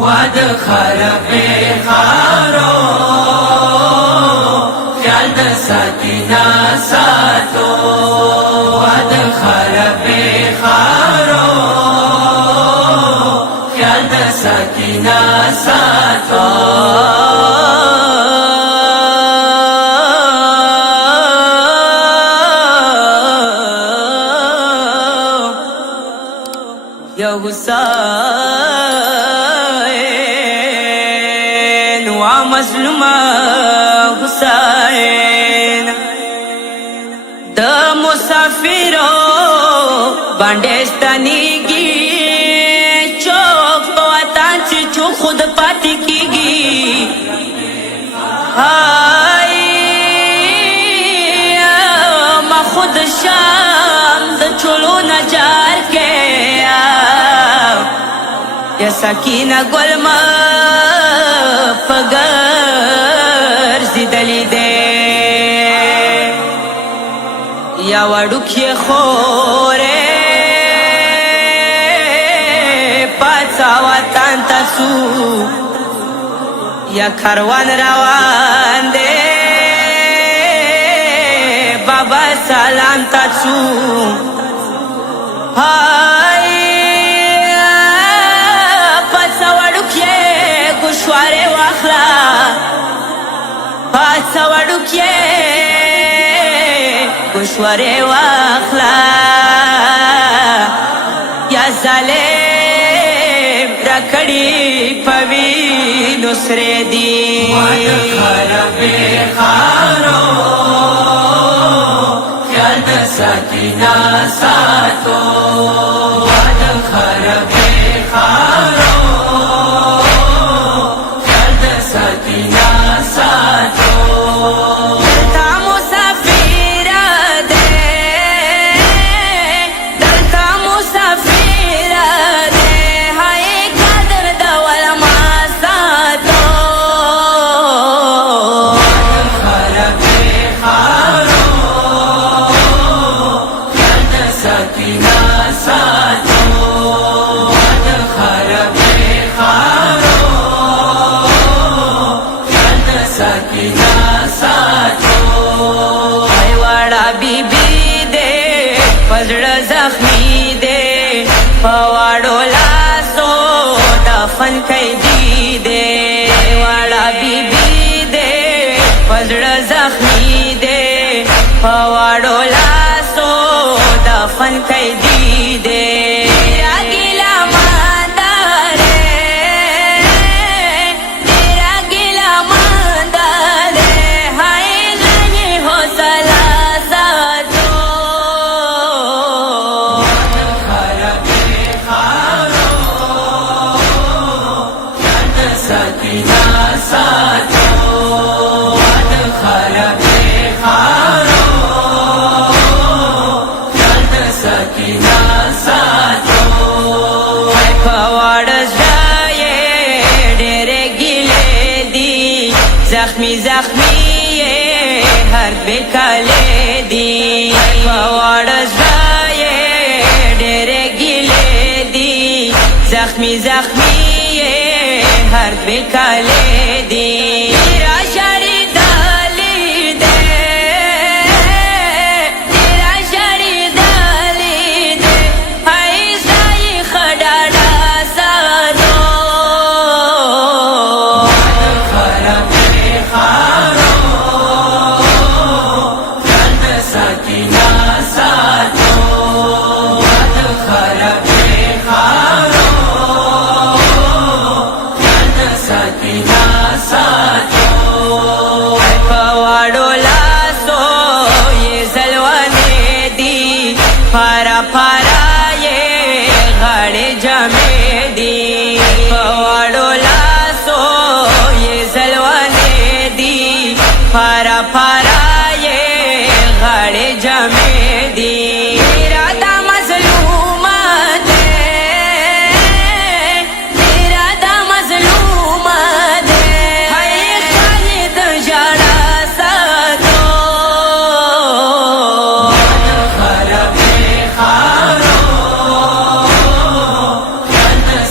واد خراب خارو خیال د سکینه ساتو واد خراب خارو خیال د سکینه ساتو یا حسین و مظلوم حسین د مسافرو باندې ستنیږي چوک په وطن چې چو خود پاتې کیږي هاي ما خود شام د چلو نجار کې یا سکینه گلما پگر زیدلی دے یا وڑوکی خورے پاچا وطن تسو یا کاروان روان دے بابا سلام تسو گوشواره واخلا پاچا وڑو کیے گوشواره واخلا یا ظالم رکڑی پوی نسرے دی واد خراب خارو خیال د سکینه ساتو واد خراب خارو پزړه زخمی دے پواړو لاسو دفن کیدی دے واړه بیبی دے پزړه زخمی دے پواړو لاسو دفن کیدی دے زخمی زخمی هر بکاله دی پاوارز بای ډېر ګیله دی زخمی زخمی هر بکاله دی پارا پارا یہ غاڑے جامے دی پواڑو لاسو یہ زلوانے دی پارا پارا یہ غاڑے جامے دی ارادہ مظلوم دے ارادہ مظلوم دے ہائی خالد جاڑا ساتو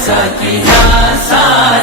سکینه ساتو